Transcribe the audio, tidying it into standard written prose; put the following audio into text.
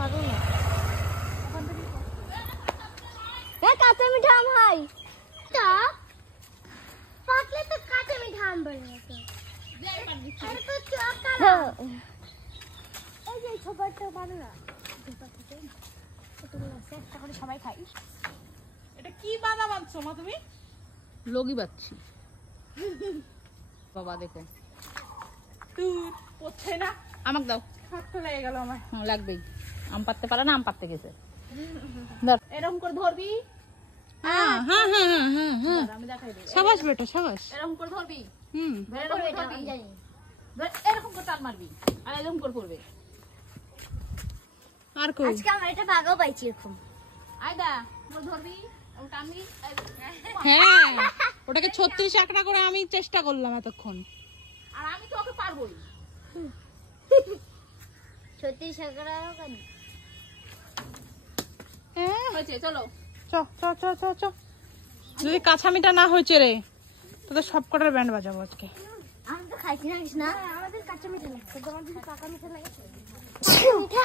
পারো না। কাঁচা মিঠা আম হয় তা পাকলে তো কাঁচা মিঠা আম বলে তো এই যে ছোটটা পারো না একটা করে সবাই খাই। এটা কি বাদাম বানছো মা তুমি? লগি বাচ্ছি বাবা দেখো দূর পড়ছে না। আমাকে দাও। হাতটা লেগে গেল আমার। হ্যাঁ লাগবেই। আম পাততে পারে না, আম পাততে গেছে। এরকম করে ধরবি। হ্যাঁ হ্যাঁ হ্যাঁ হ্যাঁ হ্যাঁ আমি দেখাই দেব। সাবাস বেটা সাবাস। এরকম করে ধরবি। এরকম করে ধর, এরকম করে টান মারবি আর এরকম করে পড়বে। আর কই আজকে আমরা এটা বাগাও পাইছি এরকম। আয়দা বল ধরবি ও টানবি। হ্যাঁ ওটাকে 36 আঁকড়া করে আমি চেষ্টা করলাম এতক্ষণ। আর আমি তো ওকে পারবোই। 36 টাকা কেন? হ্যাঁ হয়েছে চলো। চ চ চ চ চ যদি কাঁচা মিঠা না হয়েছে রে তোদের সব কটার ব্যান্ড বাজাবো আজকে। আমি তো খাইছি না আমাদের কাঁচা মিঠা লাগছে, তোমার যদি পাকা মিঠা লাগে মিঠা